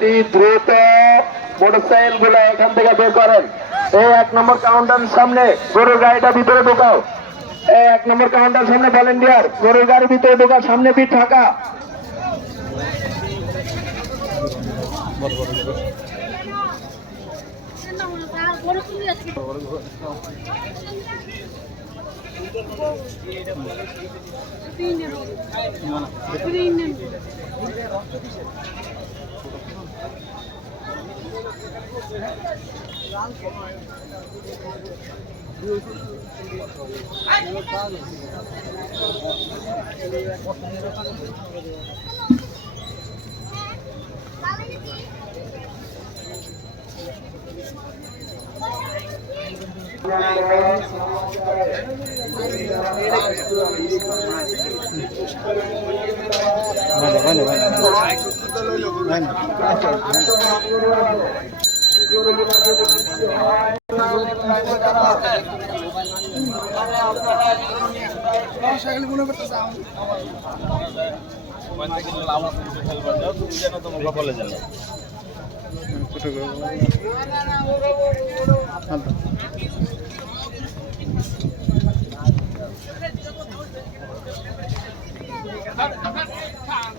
অতি দ্রুত মোটরসাইকেল গুলো এখান থেকে বের করেন। এই 1 নম্বর কাউন্টার সামনে গরুর গাড়িটা ভিতরে ঢোকাও। এই 1 নম্বর কাউন্টার সামনে ভলেন্টিয়ার গরুর গাড়ি ভিতরে ঢোকাও, সামনে ভিড় থাকা।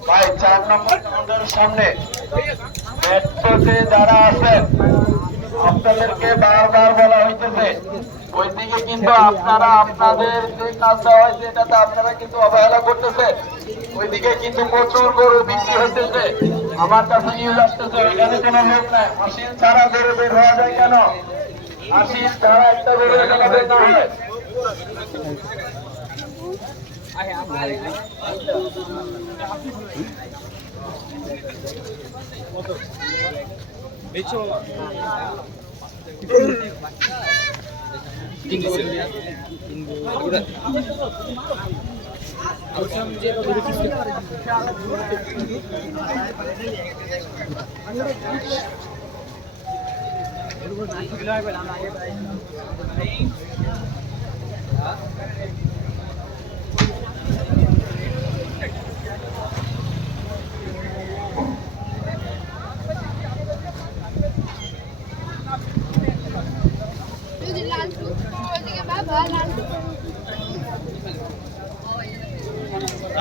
ভাই 4 নম্বর কাউন্টারের সামনে মেট্রোতে যারা আছেন আপনাদেরকে বারবার বলা হইতেছে ওইদিকে কিন্তু আপনারা আপনাদের যে কাজটা হয়েছে এটাতে আপনারা কিন্তু অবহেলা করতেছে। ওইদিকে কিন্তু প্রচুর গরু বিক্রি হইতেছে। আমার কাছে নিউজ আসতেছে ওইখানে কোনো লোক নাই। আসিল ছাড়া গরু বের হওয়া যায় কেন? আসিল ছাড়া একটা গরু এখানে বের না হয়।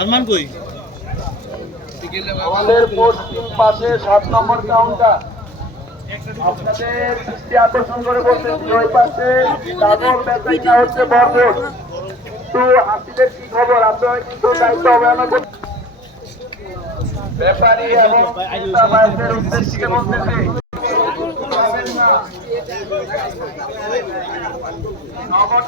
আরমান কই? আমাদের পশ্চিম পাশে 7 নম্বর কাউন্টার আপনাদের দৃষ্টি আকর্ষণ করে বলতেছি ওই পাশে ডাবল বেচাকেনা হচ্ছে ভরপুর। তো হাসিদের কি খবর? আপনারা কিন্তু দায়িত্ব অবহেলা করছেন। ব্যাপারী এবং ক্রেতাদের উদ্দেশ্যে বলতেছি নগদ